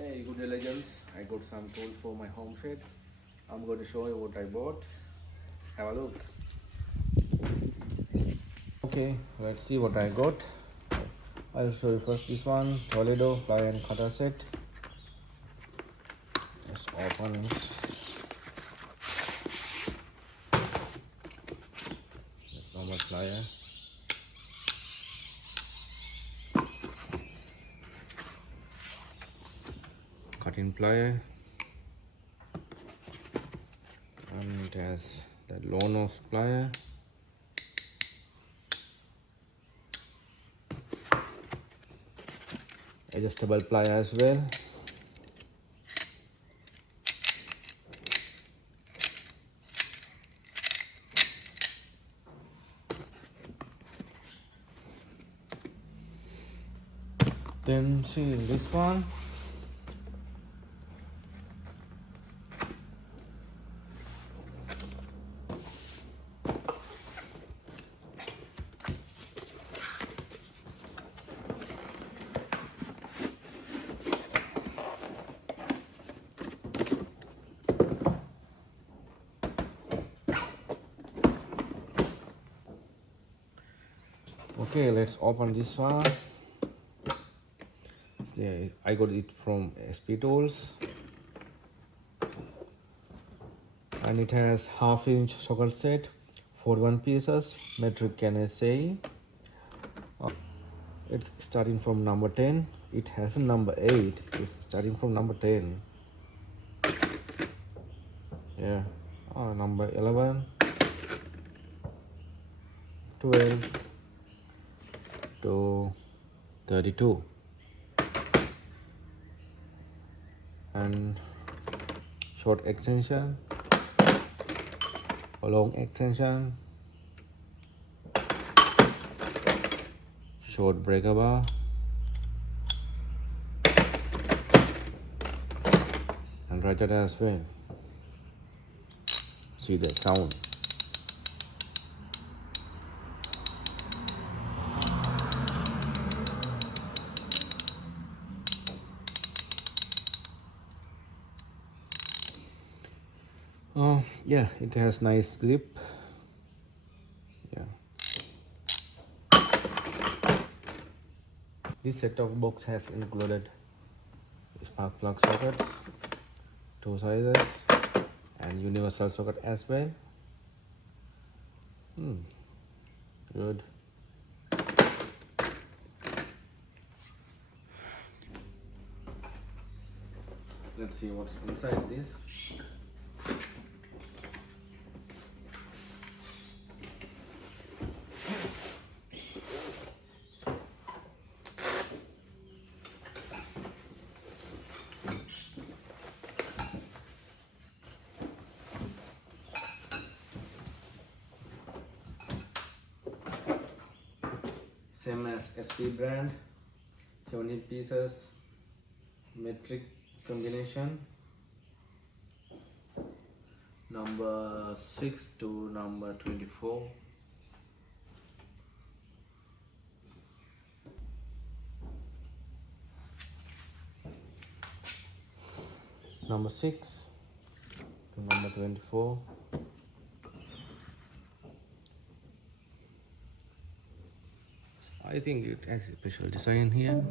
Hey, good day legends. I got some tools for my home shed. I'm going to show you what I bought. Have a look. Okay, let's see what I got. I'll show you first this one, Toledo plier and cutter set. Let's open it. Normal plier. Cutting plier. And it has that low nose plier. Adjustable plier as well. Then see this one. Okay, let's open this one. I got it from SP Tools, and it has half-inch socket set, 41 pieces, metric NSA. It's starting from number 10. It has a number 8. It's starting from number 10. Yeah, number 11, 12 to 32. And short extension, a long extension, short breaker bar, and ratchet as well. See that sound. Oh yeah, it has nice grip. Yeah. This set-top box has included spark plug sockets, 2 sizes, and universal socket as well. Good. Let's see what's inside this. Same as SP brand, 17 pieces, metric combination, number 6 to number 24. Number 6 to number 24. I think it has a special design here.